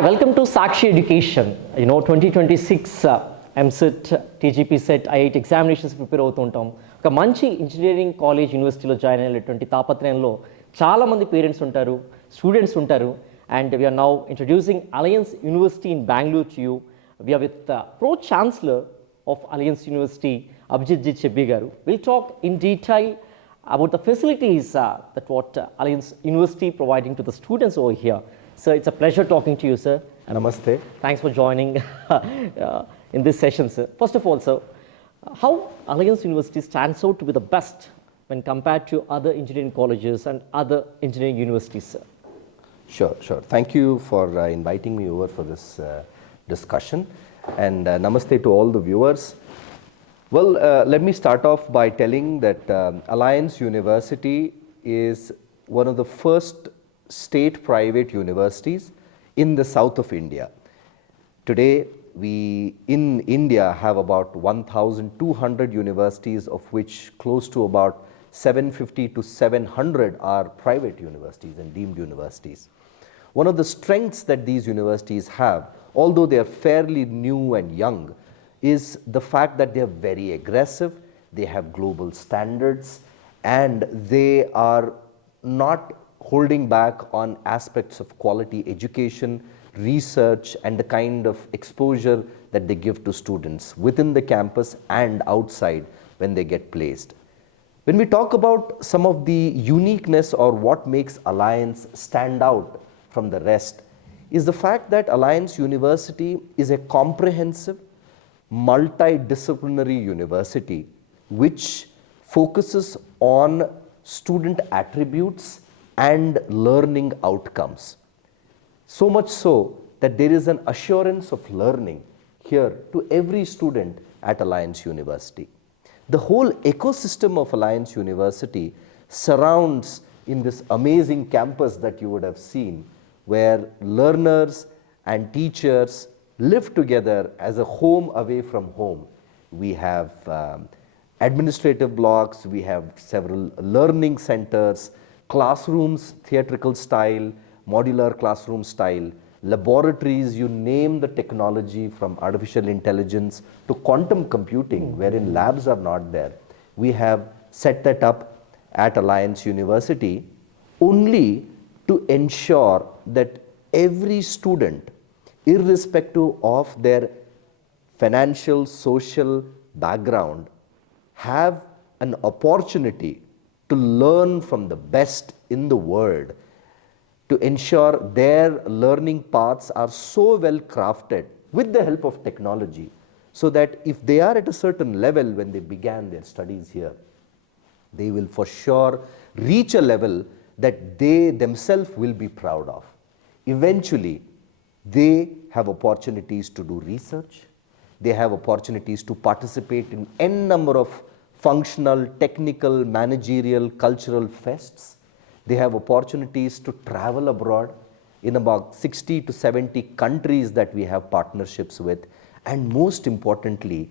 Hi, welcome to Sakshi Education. 2026 M.SC, TGP set IIT examinations prepare అవుతుంటాం. ఒక మంచి engineering college యూనివర్సిటీలో join అయ్యేటువంటి తాపత్రయంలో చాలామంది పేరెంట్స్ ఉంటారు, స్టూడెంట్స్ ఉంటారు. And we are now introducing Aliance University in Bangalore to you. We are with Pro-Chancellor of Aliance University, Abhijit G. Chebbi garu. We'll talk in detail about the facilities that what Aliance University providing to the students over here. Sir, it's a pleasure talking to you, sir. Namaste. Thanks for joining in this session, sir. First of all, sir, how Aliance University stands out to be the best when compared to other engineering colleges and other engineering universities, sir? Sure. Thank you for inviting me over for this discussion, and namaste to all the viewers. Well, let me start off by telling that Aliance University is one of the first state private universities in the south of India. Today, we in India have about 1,200 universities, of which close to about 750 to 700 are private universities and deemed universities. One of the strengths that these universities have, although they are fairly new and young, is the fact that they are very aggressive, they have global standards, and they are not holding back on aspects of quality education, research, and the kind of exposure that they give to students within the campus and outside when they get placed. When we talk about some of the uniqueness or what makes Aliance stand out from the rest is the fact that Aliance University is a comprehensive, multidisciplinary university which focuses on student attributes and learning outcomes. So much so that there is an assurance of learning here to every student at Aliance University. The whole ecosystem of Aliance University surrounds in this amazing campus that you would have seen, where learners and teachers live together as a home away from home. We have administrative blocks, we have several learning centers, classrooms, theatrical style, modular classroom style, laboratories, you name the technology from artificial intelligence to quantum computing, wherein labs are not there. We have set that up at Aliance University only to ensure that every student, irrespective of their financial, social background, have an opportunity to learn from the best in the world, to ensure their learning paths are so well crafted with the help of technology, so that if they are at a certain level when they began their studies here, they will for sure reach a level that they themselves will be proud of. Eventually, they have opportunities to do research, they have opportunities to participate in n number of functional, technical, managerial, cultural fests. They have opportunities to travel abroad in about 60 to 70 countries that we have partnerships with. And most importantly,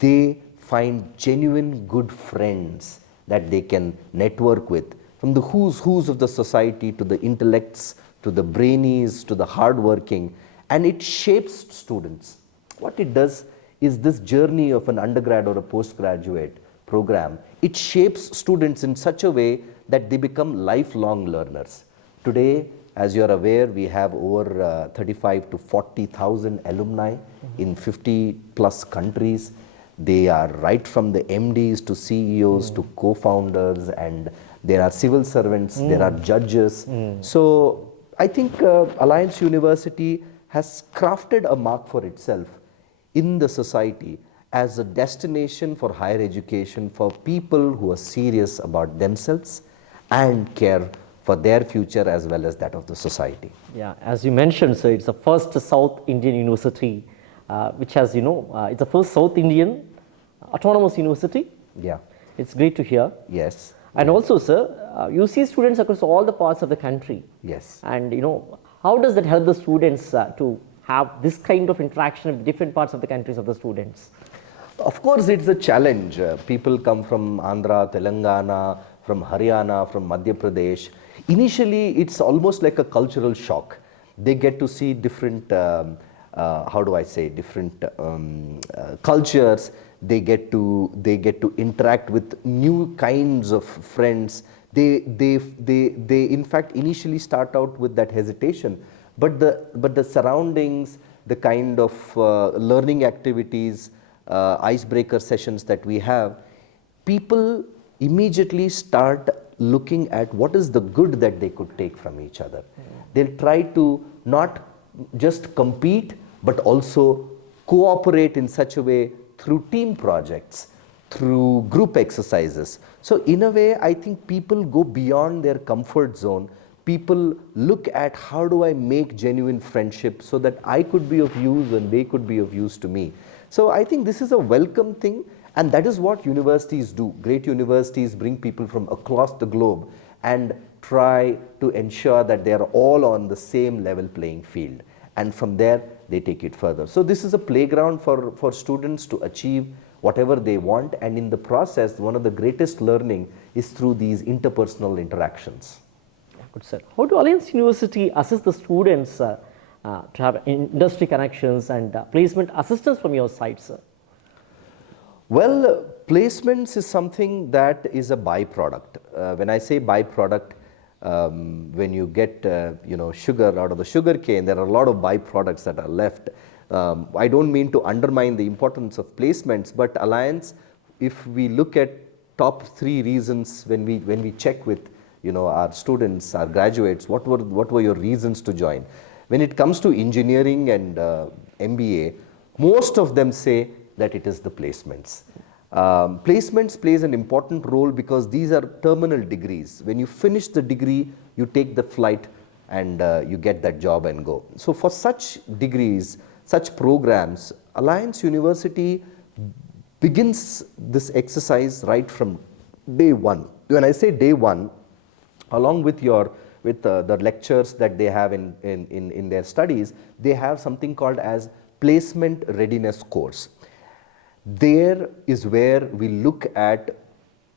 they find genuine good friends that they can network with, from the who's of the society to the intellects, to the brainies, to the hardworking, and it shapes students. What it does is this journey of an undergrad or a postgraduate program, it shapes students in such a way that they become lifelong learners. Today, as you are aware, we have over 35 to 40,000 alumni in 50 plus countries. They are right from the MDs to CEOs to co-founders, and there are civil servants, there are judges. So I think Aliance University has crafted a mark for itself in the society as a destination for higher education for people who are serious about themselves and care for their future as well as that of the society. Yeah, as you mentioned, sir, it's the first South Indian university which has, it's the first South Indian autonomous university. Yeah. It's great to hear. Yes. And also, sir, you see students across all the parts of the country. Yes. And, how does that help the students to have this kind of interaction with different parts of the countries of the students? Of course, it's a challenge. People come from Andhra, Telangana, from Haryana, from Madhya Pradesh. Initially, it's almost like a cultural shock. they get to see different, how do I say, different cultures. They get to interact with new kinds of friends. They in fact initially start out with that hesitation, but the surroundings, the kind of learning activities, icebreaker sessions that we have, people immediately start looking at what is the good that they could take from each other. They'll try to not just compete, but also cooperate in such a way through team projects, through group exercises. So in a way, I think people go beyond their comfort zone. People look at how do I make genuine friendship so that I could be of use and they could be of use to me. So I think this is a welcome thing, and that is what universities do. Great universities bring people from across the globe and try to ensure that they are all on the same level playing field. And from there, they take it further. So this is a playground for students to achieve whatever they want, and in the process, one of the greatest learning is through these interpersonal interactions. Good, sir. How do Alliance University assist the students to have industry connections and placement assistance from your side, sir? Well, placements is something that is a byproduct. When I say byproduct, when you get sugar out of the sugar cane, there are a lot of byproducts that are left. I don't mean to undermine the importance of placements, but Alliance, if we look at top 3 reasons when we check with our students, our graduates, what were your reasons to join? When it comes to engineering and MBA, most of them say that it is the placements. Placements plays an important role because these are terminal degrees. When you finish the degree, you take the flight and you get that job and go. So for such degrees, such programs, Alliance University begins this exercise right from day one. When I say day one, along with the lectures that they have in their studies, they have something called as placement readiness course. There is where we look at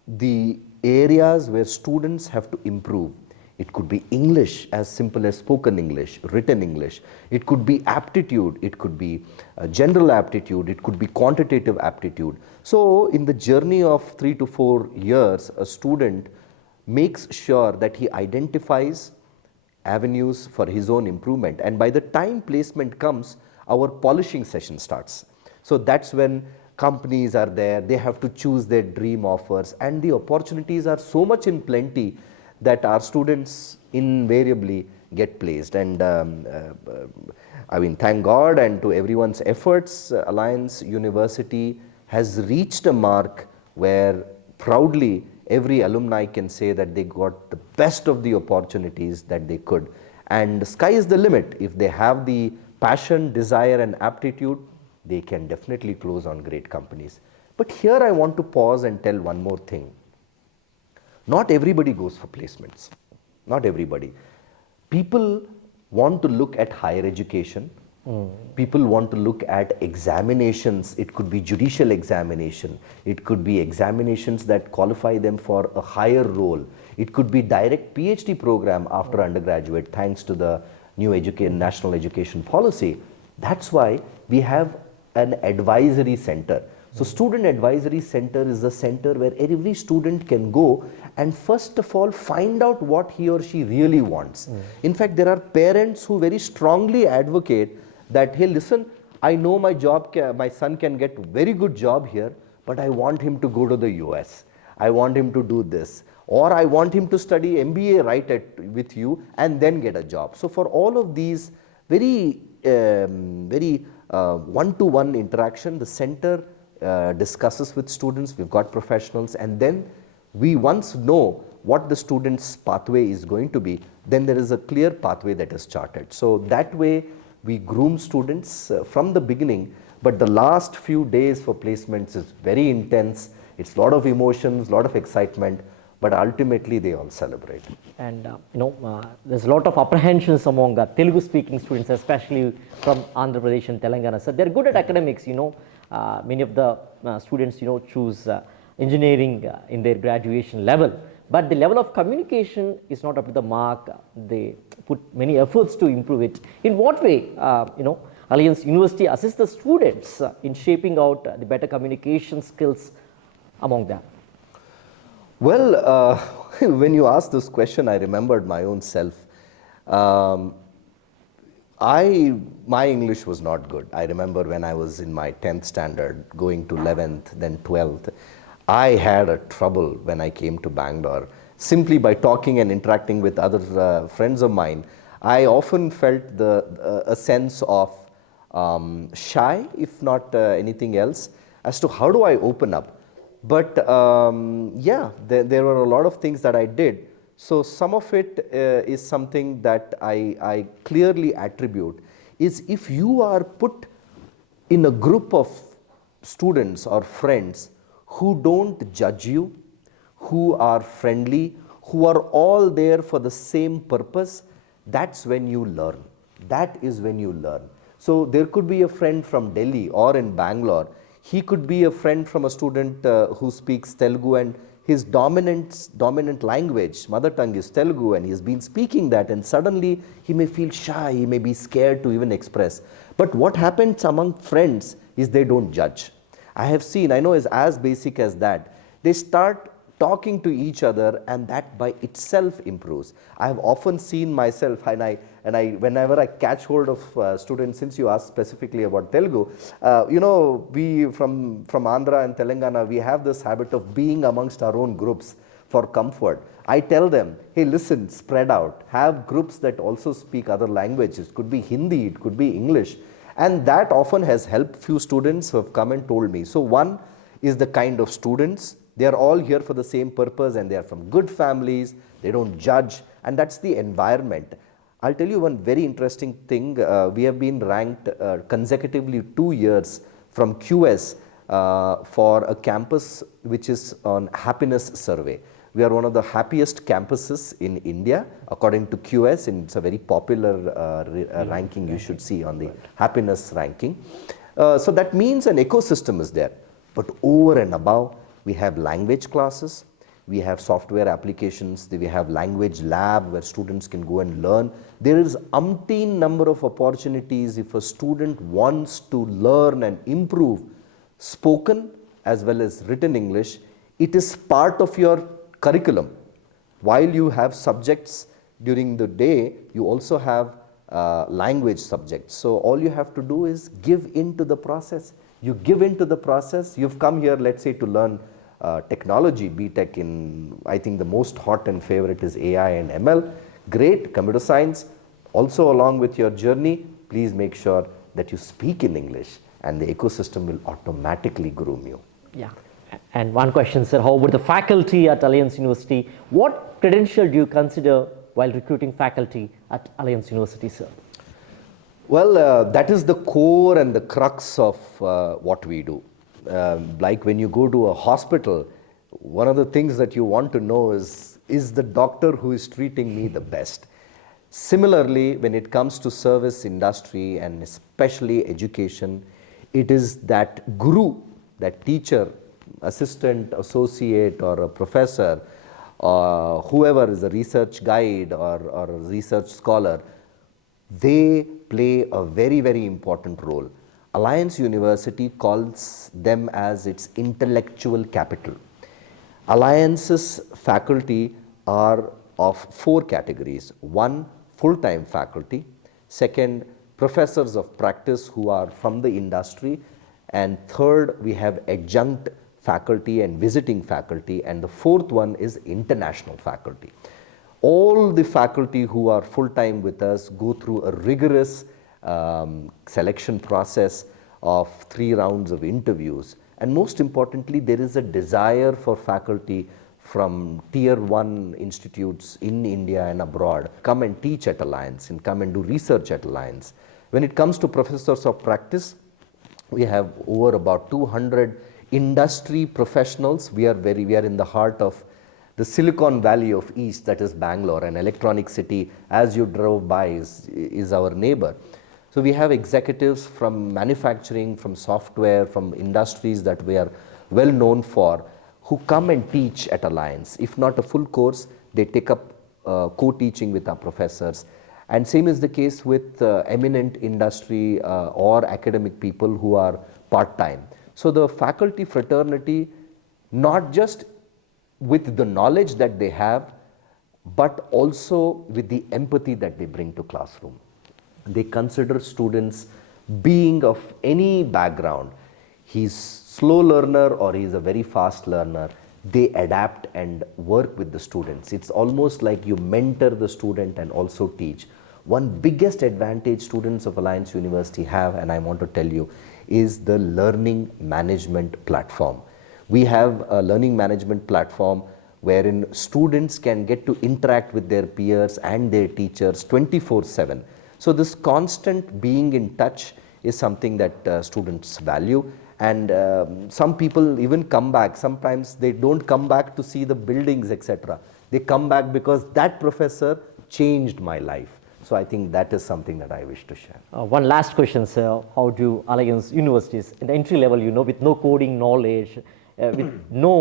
the areas where students have to improve. It could be English, as simple as spoken English, written English. It could be aptitude. It could be general aptitude. It could be quantitative aptitude. So in the journey of 3 to 4 years, a student makes sure that he identifies avenues for his own improvement. And by the time placement comes, our polishing session starts. So that's when companies are there, they have to choose their dream offers, and the opportunities are so much in plenty that our students invariably get placed. And I mean, thank God, and to everyone's efforts, Alliance University has reached a mark where proudly every alumni can say that they got the best of the opportunities that they could. And the sky is the limit. If they have the passion, desire, and aptitude, they can definitely close on great companies. But here I want to pause and tell one more thing. Not everybody goes for placements. Not everybody. People want to look at higher education. People want to look at examinations. It could be judicial examination. It could be examinations that qualify them for a higher role. It could be direct PhD program after undergraduate, thanks to the new national education policy. That's why we have an advisory center. So Student Advisory Center is the center where every student can go and first of all find out what he or she really wants. In fact, there are parents who very strongly advocate that, hey, listen, I know my son can get very good job here, but I want him to go to the US. I want him to do this. Or I want him to study MBA with you and then get a job. So for all of these very one-to-one interaction, the center discusses with students. We've got professionals, and then we once know what the student's pathway is going to be, then there is a clear pathway that is charted. So that way we groom students from the beginning, but the last few days for placements is very intense. It's a lot of emotions, a lot of excitement, but ultimately they all celebrate. And there's a lot of apprehensions among Telugu speaking students, especially from Andhra Pradesh and Telangana. So they're good at academics, many of the students choose engineering in their graduation level, but the level of communication is not up to the mark. They put many efforts to improve it. In what way, Alliance University assists the students in shaping out the better communication skills among them? Well, when you asked this question, I remembered my own self. My English was not good. I remember when I was in my 10th standard, going to 11th, then 12th, I had a trouble when I came to Bangalore. Simply by talking and interacting with other friends of mine, I often felt a sense of shy, if not anything else, as to how do I open up. But yeah, there were a lot of things that I did. So some of it is something that I clearly attribute is if you are put in a group of students or friends who don't judge you, who are friendly, who are all there for the same purpose, that's when you learn. That is when you learn. So there could be a friend from Delhi or in Bangalore. He could be a friend from a student who speaks Telugu and his dominant language, mother tongue is Telugu, and he's been speaking that, and suddenly he may feel shy, he may be scared to even express. But what happens among friends is they don't judge. I have seen, I know is as basic as that. They start talking to each other, and that by itself improves. I have often seen myself, and whenever I catch hold of students, since you asked specifically about Telugu, we from Andhra and Telangana, we have this habit of being amongst our own groups for comfort. I tell them, hey, listen, spread out, have groups that also speak other languages. It could be Hindi, it could be English, and that often has helped few students who have come and told me. So one is the kind of students. They are all here for the same purpose, and they are from good families, they don't judge, and that's the environment. I'll tell you one very interesting thing. We have been ranked consecutively 2 years from QS for a campus which is on happiness survey. We are one of the happiest campuses in India according to QS, and it's a very popular ranking you should see on the happiness ranking. So that means an ecosystem is there. But over and above, we have language classes, we have software applications, we have language lab where students can go and learn. There is umpteen number of opportunities if a student wants to learn and improve spoken as well as written English. It is part of your curriculum. While you have subjects during the day, you also have language subjects. So all you have to do is give into the process. You give into the process. You've come here, let's say, to learn technology, B.TECH in, I think the most hot and favorite is AI and ML. Great, computer science. Also along with your journey, please make sure that you speak in English, and the ecosystem will automatically groom you. Yeah. And one question, sir, how about the faculty at Alliance University? What credential do you consider while recruiting faculty at Alliance University, sir? Well, that is the core and the crux of what we do. Like when you go to a hospital, one of the things that you want to know is the doctor who is treating me the best? Similarly, when it comes to service industry and especially education, it is that guru, that teacher, assistant, associate, or a professor, whoever is a research guide or a research scholar, they play a very, very important role. Alliance University calls them as its intellectual capital. Alliance's faculty are of 4 categories. 1, full-time faculty. 2, professors of practice who are from the industry. And 3rd, we have adjunct faculty and visiting faculty. And the 4th one is international faculty. All the faculty who are full-time with us go through a rigorous selection process of 3 rounds of interviews. And most importantly, there is a desire for faculty from tier 1 institutes in India and abroad come and teach at Alliance and come and do research at Alliance. When it comes to professors of practice, we have over about 200 industry professionals. We are in the heart of the Silicon Valley of East, that is Bangalore, an electronic city. As you drove by is our neighbor. So we have executives from manufacturing, from software, from industries that we are well known for, who come and teach at Alliance. If not a full course, they take up co-teaching with our professors. And same is the case with eminent industry or academic people who are part-time. So the faculty fraternity, not just with the knowledge that they have, but also with the empathy that they bring to classroom. They consider students being of any background. He's slow learner or he's a very fast learner. They adapt and work with the students. It's almost like you mentor the student and also teach. One biggest advantage students of Alliance University have, and I want to tell you, is the learning management platform. We have a learning management platform wherein students can get to interact with their peers and their teachers 24/7. So this constant being in touch is something that students value, and some people even come back. Sometimes they don't come back to see the buildings, etc. They come back because that professor changed my life. So I think that is something that I wish to share. One last question, sir. How do Alliance universities, in the entry level, with no coding knowledge, with no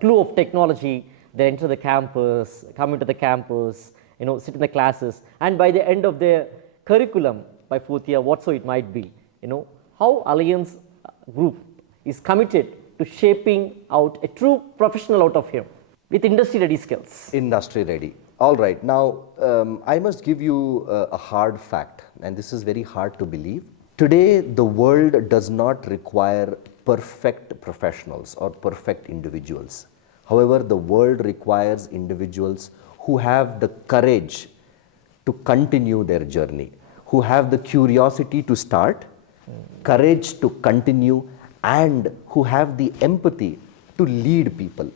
clue of technology, they enter the campus, come into the campus, sit in the classes, and by the end of their curriculum, by fourth year, whatsoever it might be, how Alliance group is committed to shaping out a true professional out of him with industry-ready skills. Industry ready. All right. Now, I must give you a hard fact, and this is very hard to believe. Today, the world does not require perfect professionals or perfect individuals. However, the world requires individuals who have the courage to continue their journey, who have the curiosity to start, courage to continue, and who have the empathy to lead people.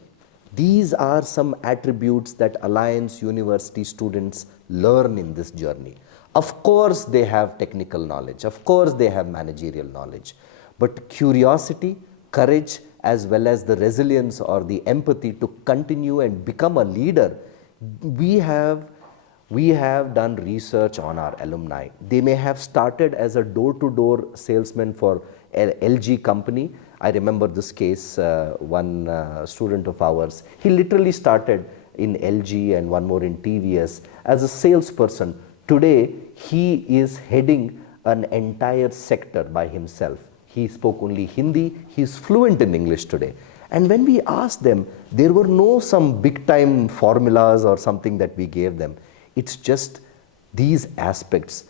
These are some attributes that Alliance University students learn in this journey. Of course, they have technical knowledge. Of course, they have managerial knowledge. But curiosity, courage, as well as the resilience or the empathy to continue and become a leader, we have done research on our alumni. They may have started as a door-to-door salesman for an LG company. I remember this case, one student of ours, he literally started in LG and one more in TVS as a salesperson. Today, he is heading an entire sector by himself. He spoke only Hindi, he is fluent in English today. And when we asked them, there were no some big time formulas or something that we gave them. It's just these aspects,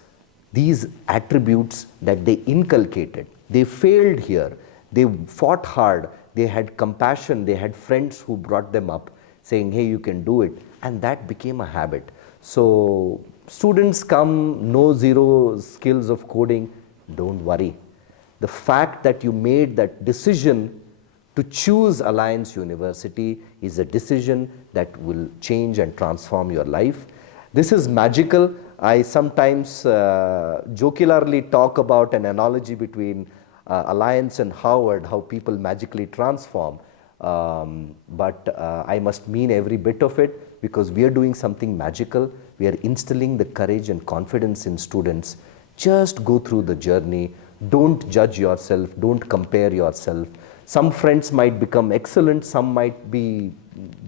these attributes that they inculcated. They failed here. They fought hard. They had compassion. They had friends who brought them up saying, hey, you can do it. And that became a habit. So students come, no zero skills of coding, don't worry. The fact that you made that decision to choose Alliance University is a decision that will change and transform your life. This is magical. I sometimes jocularly talk about an analogy between Alliance and Howard, how people magically transform. But I must mean every bit of it, because we are doing something magical. We are instilling the courage and confidence in students. Just go through the journey. Don't judge yourself. Don't compare yourself. Some friends might become excellent. Some might be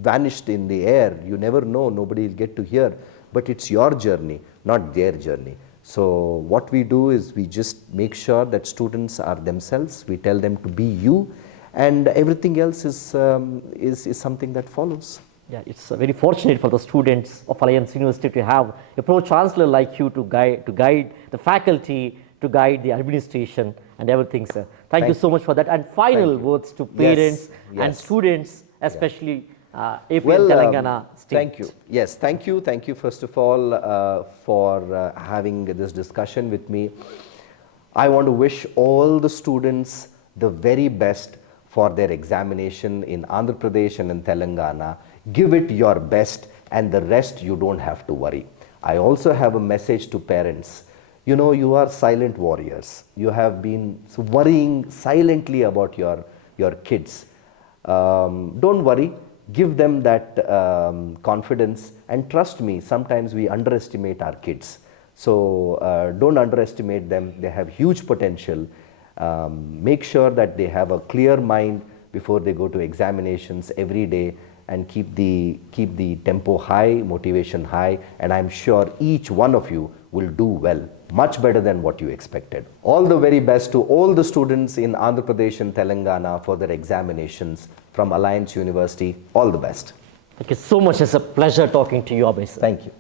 vanished in the air. You never know. Nobody will get to hear. But it's your journey, not their journey. So what we do is we just make sure that students are themselves. We tell them to be you, and everything else is something that follows. Yeah, it's very fortunate for the students of Alliance University to have a pro-chancellor like you to guide the faculty, to guide the administration and everything, sir. Thank you so much for that. And final words to parents and students, especially AP and Telangana state. Thank you. Yes, thank you. Thank you, first of all, for having this discussion with me. I want to wish all the students the very best for their examination in Andhra Pradesh and in Telangana. Give it your best, and the rest you don't have to worry. I also have a message to parents. You know, you are silent warriors. You have been worrying silently about your kids. Don't worry. Give them that confidence, and trust me, sometimes we underestimate our kids. So don't underestimate them. They have huge potential. Make sure that they have a clear mind, before they go to examinations every day and keep the tempo high, motivation high, and I'm sure each one of you will do well, much better than what you expected. All the very best to all the students in Andhra Pradesh and Telangana for their examinations from Alliance University. All the best. Thank you so much. It's a pleasure talking to you, Abhay sir. Thank you.